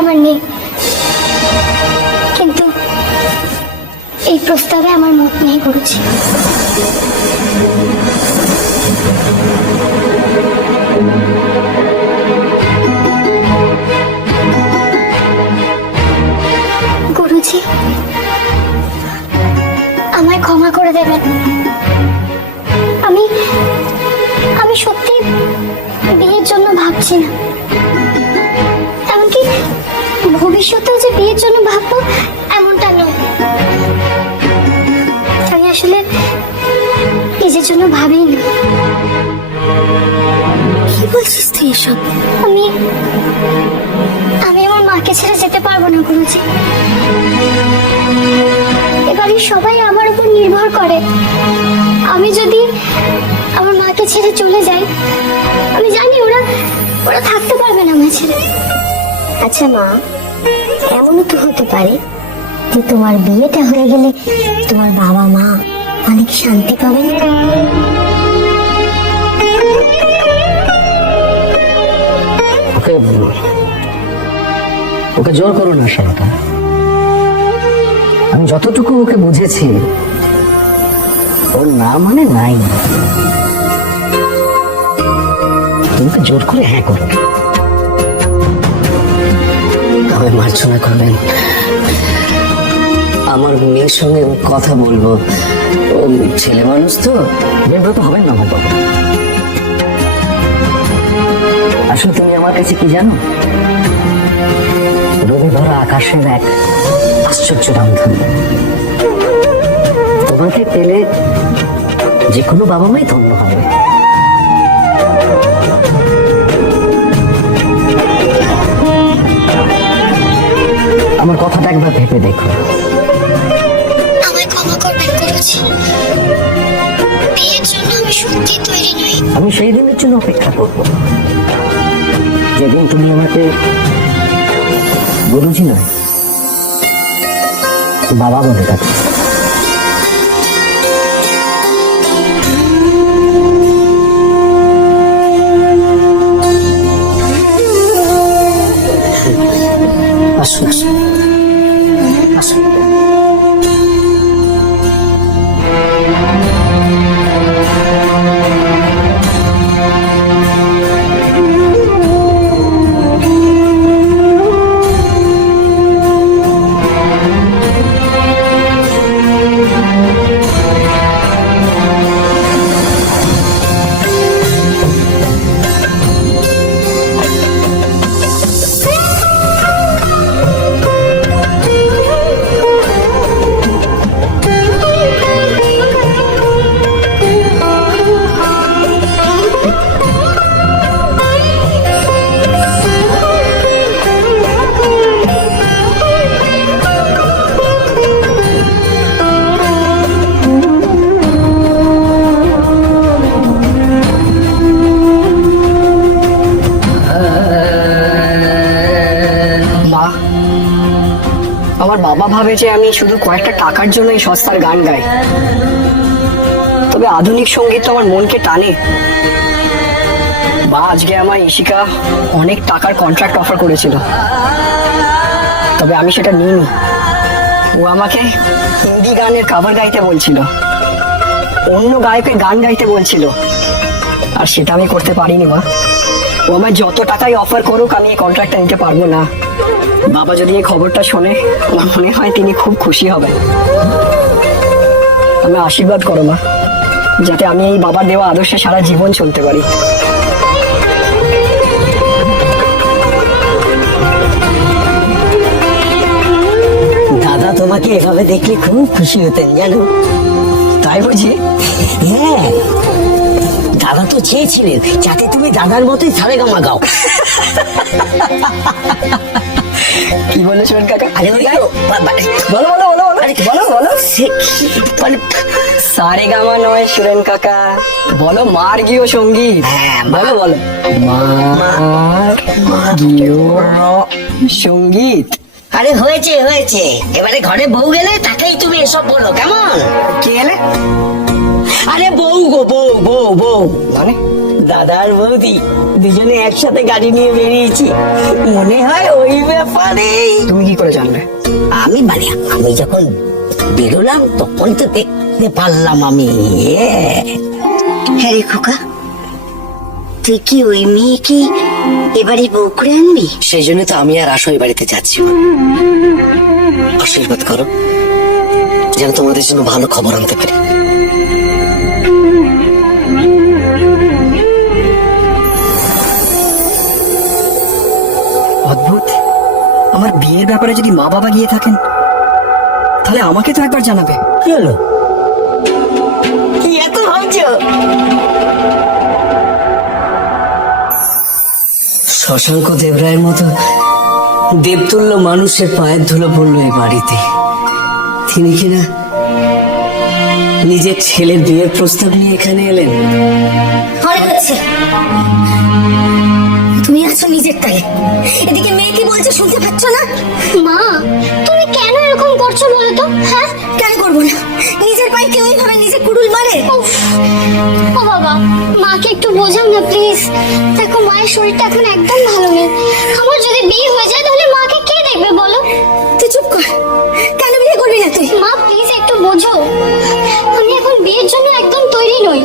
আমার নেই। কিন্তু এই প্রস্তাবে আমার মত নেই গুরুজি। গুরুজি, আমায় ক্ষমা করে দেবেন। আমি আমি সত্যি বিয়ের জন্য ভাবছি না। ভবিষ্যতেও যে বিয়ের জন্য ভাববো, এমনটা নয়। আমি আসলে নিজের জন্য ভাবিই না কি বলছিস তুই এসব? আমি আমি আমার মাকে ছেড়ে যেতে পারব না, গুরুজি। এবারে সবাই আমার উপর নির্ভর করে। আমি যদি আমার মাকে ছেড়ে চলে যাই, আমি জানি ওরা ওরা থাকতে পারবে না আমার ছেড়ে। আচ্ছা মা। এমনও তো হতে পারে যে তোমার বিয়েটা হয়ে গেলে তোমার বাবা মা অনেক শান্তি পাবেন। ওকে ওকে জোর করো না সরকার আমি যতটুকু ওকে বুঝেছি, ওর না মানে নাই। তুমি জোর করে হ্যাঁ করো। তবে মার্জনা করবেন আমার মেয়ের সঙ্গে কথা বলব। ছেলে মানুষ তো বিব্রত হবেন না বাবা। আসলে তুমি আমার কাছে কি জানো? রবি ভরা আকাশের এক আশ্চর্য রামধন তোমাকে পেলে যে কোনো বাবা মাই ধন্য হবে। আমার কথাটা একবার ভেবে দেখো। আমায় ক্ষমা করবেন গুরুজি বিয়ের জন্য আমি সত্যি তৈরি নই। আমি সেই দিনের জন্য অপেক্ষা করব। যেদিন তুমি আমাকে গুরুজি নয় বাবা বলে ডাকবে আসুন আসুন আসুন বাবা ভাবে যে আমি শুধু কয়েকটা টাকার জন্য এই সস্তার গান গাই। তবে আধুনিক সংগীত আমার মনকে টানে। বা আজকে আমার ইশিকা অনেক টাকার কন্ট্রাক্ট অফার করেছিল। তবে আমি সেটা নিইনি। ও আমাকে হিন্দি গানের কাভার গাইতে বলছিল। অন্য গায়কের গান গাইতে বলছিল। আর সেটা আমি করতে পারিনি মা। ও আমার যত টাকাই অফার করুক আমি এই কন্ট্রাক্টটা নিতে পারব না। বাবা যদি এই খবরটা শোনে, আমার মনে হয় তিনি খুব খুশি হবেন। আমি আশীর্বাদ করো মা, যাতে আমি এই বাবার দেওয়া আদর্শে সারা জীবন চলতে পারি। দাদা তোমাকে এভাবে দেখলে খুব খুশি হতেন, জানো? তাই বুঝি? হ্যাঁ দাদা তো চেয়েছিলেন যাতে তুমি দাদার মতোই সারে গামা গাও কি বলে শোন কাকা? আরে বলো বলো বলো বলো। বলো বলো। সে মানে সারে গামা নয় সুরেন কাকা। বলো মার গিয়ে সংগীত হ্যাঁ, বলো বলো। মার গিয়ে সংগীত। আরে হয়েছে হয়েছে। এবারে ঘরে বউ গেলে তাকেই তুমি এসব বলো কেমন? কে এলে? আরে বউ গো বউ বউ বউ। মানে? দাদা আর বৌদি দুজনে একসাথে গাড়ি নিয়ে বেরিয়েছি। মনে হয় ওই ব্যাপারেই। তুমি কি করে জানলে? আমি মানে আমি যখন বেরোলাম তখন তো দেখতে পারলাম আমি। হ্যাঁ রে খোকা তুই কি ওই মেয়েকে এবারে বউ করে আনবি? সেই জন্য তো আমি আর আশো এই বাড়িতে যাচ্ছি। আশীর্বাদ করো যেন তোমাদের জন্য ভালো খবর আনতে পারি। আমার বিয়ের ব্যাপারে যদি মা বাবা গিয়ে থাকেন তাহলে আমাকে তো একবার জানাবে। কি হলো? কি এত ভাবছ? শশাঙ্ক দেবরায়ের মতো দেবতুল্য মানুষের পায়ের ধুলো পড়ল এই বাড়িতে। তিনি কিনা নিজের ছেলের বিয়ের প্রস্তাব নিয়ে এখানে এলেন। হচ্ছে। আছো নিজের তালে। এদিকে মেয়ে কি বলছে শুনতে পাচ্ছ না? মা তুমি কেন এরকম করছ বলো তো? হ্যাঁ? কেন করব না? নিজের পায়ে কেউ এইভাবে নিজে কুড়ুল মারে? ও বাবা মাকে একটু বোঝাও না প্লিজ দেখো মায়ের শরীরটা এখন একদম ভালো নেই। আমার যদি বিয়ে হয়ে যায় তাহলে মাকে কে দেখবে বলো? তুই চুপ কর। কেন বিয়ে করবি না তুই? মা প্লিজ একটু বোঝো আমি এখন বিয়ের জন্য একদম তৈরি নই।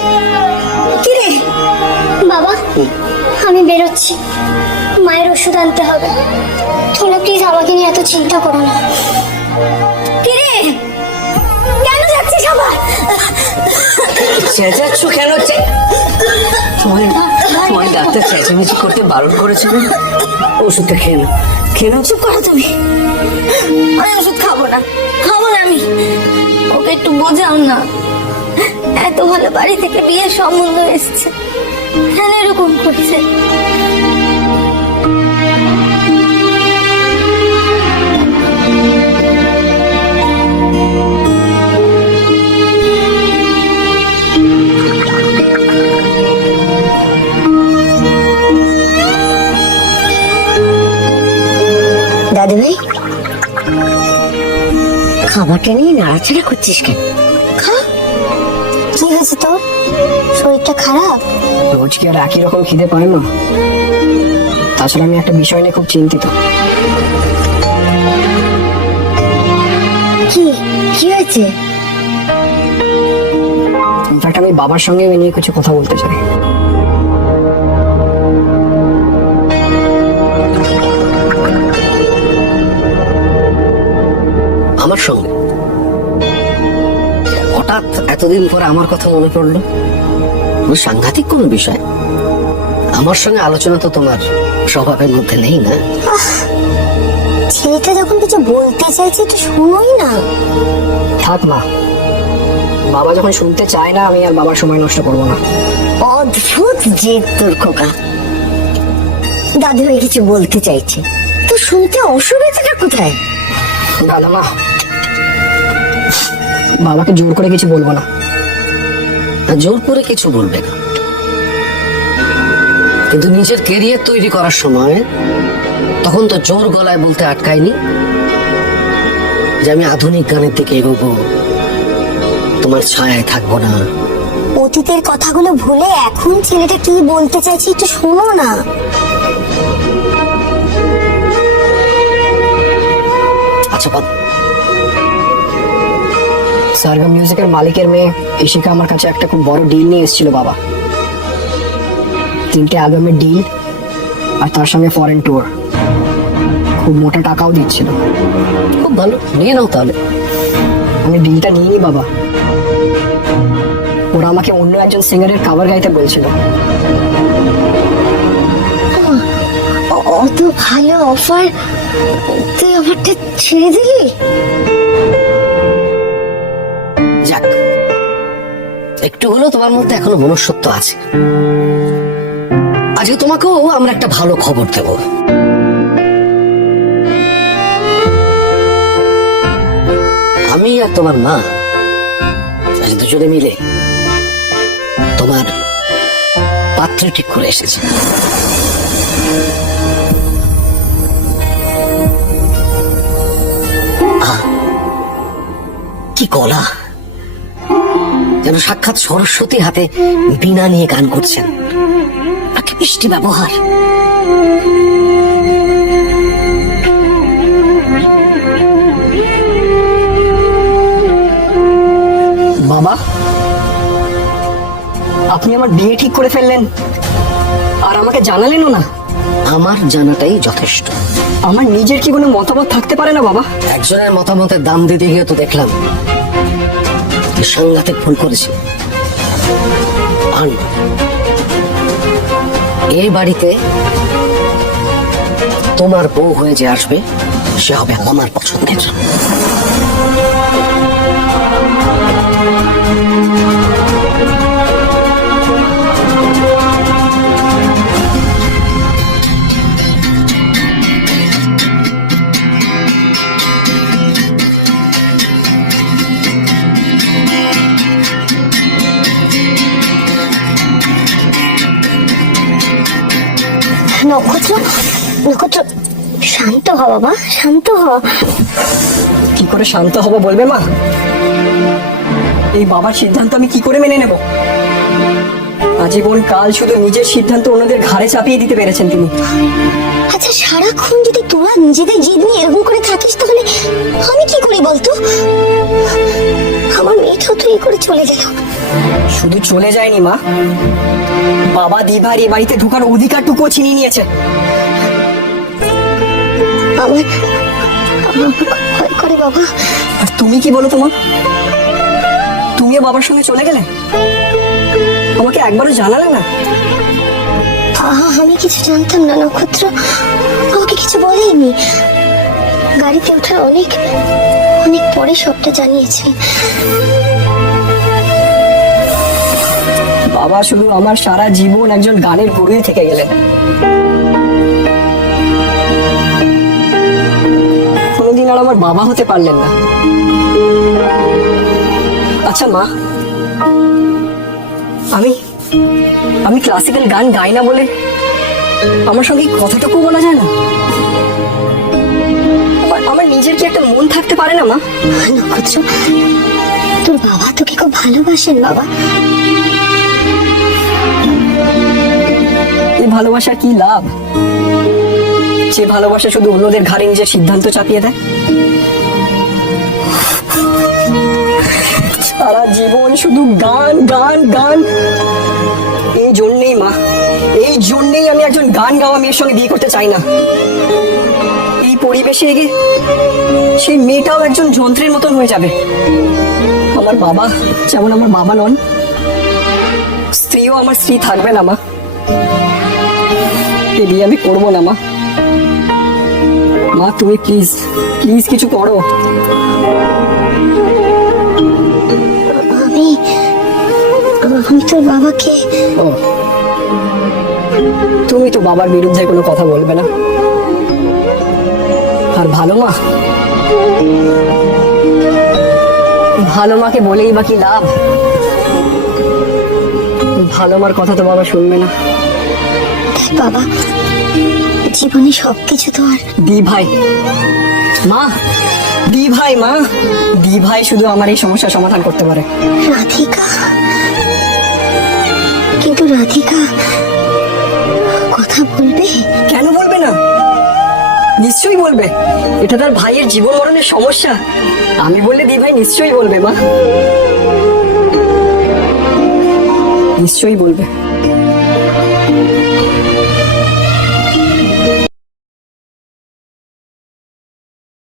কোথায় যাচ্ছিস কি রে বাবা আমি বেরোচ্ছি। মায়ের ওষুধ আনতে হবে। তোমরা প্লিজ আমাকে নিয়ে এত চিন্তা করো না। কি রে কেন যাচ্ছিস আবার? চেঁচাচ্ছ কেন? তোমার তোমার ডাক্তার চেঁচামেচি করতে বারণ করেছিল ওষুধটা খেয়ে নাও। খেয়ে নাও। চুপ করো তুমি। আমি ওষুধ খাব না। খাব না আমি। ওকে একটু বোঝাও না। এত ভালো বাড়ি থেকে বিয়ের সম্বন্ধ এসছে। কেন এরকম করছে? দাদু ভাই খাবারটা নিয়ে নাড়াচাড়া করছিস কেন? খা কি হয়েছে তোর শরীরটা খারাপ? রোজ কি আর একই রকম খিদে পারে না তাছাড়া আমি একটা বিষয় নিয়ে খুব চিন্তিত। কি? কি হয়েছে? ইনফ্যাক্ট আমি বাবার সঙ্গে এ নিয়ে কিছু কথা বলতে চাই। আমার সঙ্গে? এতদিন পর আমার কথা মনে পড়ল? সাংঘাতিক কোনো বিষয়? আমার সঙ্গে আলোচনা তো তোমার স্বভাবের মধ্যে নেই না? ছেলেটা যখন কিছু বলতে চাইছে একটু শোনোই না। থাক মা বাবা যখন শুনতে চায় না আমি আর বাবার সময় নষ্ট করব না। অদ্ভুত জেদ তোর খোকা। দাদু ভাই কিছু বলতে চাইছে। তো শুনতে অসুবিধাটা কোথায়? ভালো মা বাবাকে জোর করে কিছু বলব না। জোর করে কিছু বলবে না। কিন্তু নিজের কেরিয়ার তৈরি করার সময় তখন তো জোর গলায় বলতে আটকায়নি যে আমি আধুনিক গানের দিকে এগোবো তোমার ছায়ায় থাকব না। অতীতের কথাগুলো ভুলে এখন ছেলেটা কি বলতে চাইছে একটু শোনো না। আচ্ছা বাদ মিউজিকের মালিকের মেয়ে। ইশিকা আমার কাছে একটা খুব বড় ডিল নিয়ে এসেছিল, বাবা। তিনটে অ্যালবামের ডিল আর তার সঙ্গে ফরেন ট্যুর খুব মোটা টাকাও দিচ্ছিল। খুব ভালো, নিয়ে নাও তাহলে। আমি ডিলটা নিইনি বাবা। ওরা আমাকে অন্য একজন সিঙ্গারের কাভার গাইতে বলছিল। অত ভালো অফার তুই আমারটা ছেড়ে দিলি? একটু হলেও তোমার মধ্যে এখনও মনুষ্যত্ব আছে। আজকে তোমাকেও আমরা একটা ভালো খবর দেব। আমি আর তোমার মা দুজনে মিলে তোমার পাত্র ঠিক করে এসেছে। কি গলা। যেন সাক্ষাৎ সরস্বতী হাতে বিনা নিয়ে গান করছেন। মিষ্টি ব্যবহার। বাবা আপনি আমার বিয়ে ঠিক করে ফেললেন। আর আমাকে জানালেনও না। আমার জানাটাই যথেষ্ট। আমার নিজের কি কোনো মতামত থাকতে পারে না বাবা? একজনের মতামতের দাম দিতে গিয়ে তো দেখলাম। তুই সাংঘাতিক ফোন করেছি। এই বাড়িতে তোমার বউ হয়ে যে আসবে, সে হবে আমার পছন্দের। নক্ষত্র? নক্ষত্র শান্ত হ বাবা শান্ত হ। কি করে শান্ত হব বলবে মা? এই বাবার সিদ্ধান্ত আমি কি করে মেনে নেব? আজীবন কাল শুধু নিজের সিদ্ধান্ত অন্যদের ঘাড়ে চাপিয়ে দিতে পেরেছেন তিনি। আচ্ছা সারাক্ষণ যদি তোরা নিজেদের জিদ নিয়ে এরকম করে থাকিস তাহলে আমি কি করি বলতো? আমার মেয়েটাও তো এই করে চলে গেল। শুধু চলে যায়নি মা। বাবা দিভার এই বাড়িতে ঢোকার অধিকারটুকুও ছিনিয়ে নিয়েছে। আমার আমার ভয় করে বাবা। আর তুমি কি বলো তোমার তুমিও বাবার সঙ্গে চলে গেলে? আমাকে একবারও জানালে না? আমি কিছু জানতাম না নক্ষত্র। আমাকে কিছু বলেইনি। গাড়িতে ওঠার অনেক অনেক পরে সবটা জানিয়েছে। বাবা শুধু আমার সারা জীবন একজন গানের গুরুই থেকে গেলেন। কোনোদিন আর আমার বাবা হতে পারলেন না। আচ্ছা মা, আমি আমি ক্লাসিক্যাল গান গাই না বলে আমার সঙ্গে কথাটুকু বলা যায় না? নিজের কি একটা মন থাকতে পারে না মা। নক্ষত্র তোর বাবা তোকে খুব ভালোবাসেন বাবা। এই ভালোবাসার কি লাভ? যে ভালোবাসা শুধু অন্যদের ঘাড়ে নিজের সিদ্ধান্ত চাপিয়ে দেয়? সারা জীবন শুধু গান গান গান। এই জন্যেই মা এই জন্যেই আমি একজন গান গাওয়া মেয়ের সঙ্গে বিয়ে করতে চাই না। এই পরিবেশে এগে সেই মেয়েটাও একজন যন্ত্রের মতন হয়ে যাবে। আমার বাবা যেমন আমার বাবা নন স্ত্রীও আমার স্ত্রী থাকবে না মা। এ বিয়ে আমি করব না মা। মা তুমি প্লিজ প্লিজ কিছু করো। আমি আমি তোর বাবাকে ও। তুমি তো বাবার বিরুদ্ধে কোনো কথা বলবে না। আর ভালো মা? ভালো মাকে বলেই বা কি লাভ? ভালো মার কথা তো বাবা শুনবে না। বাবা জীবনে সবকিছু তো আর দি ভাই মা দি ভাই মা। দি ভাই শুধু আমার এই সমস্যার সমাধান করতে পারে। রাধিকা। কিন্তু রাধিকা কথা বলবে? কেন বলবে না? নিশ্চয়ই বলবে। এটা তার ভাইয়ের জীবন মরণের সমস্যা। আমি বললে দি ভাই নিশ্চয়ই বলবে, মা। নিশ্চয়ই বলবে।